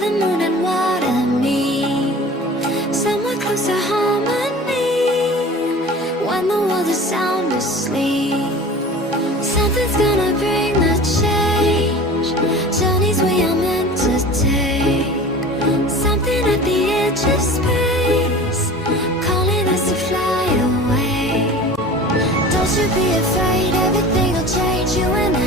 the moon and water meet somewhere close to harmony. When the world is sound asleep, something's gonna bring the change. Journeys we are meant to take, something at the edge of space, calling us to fly away. Don't you be afraid, everything will change. You and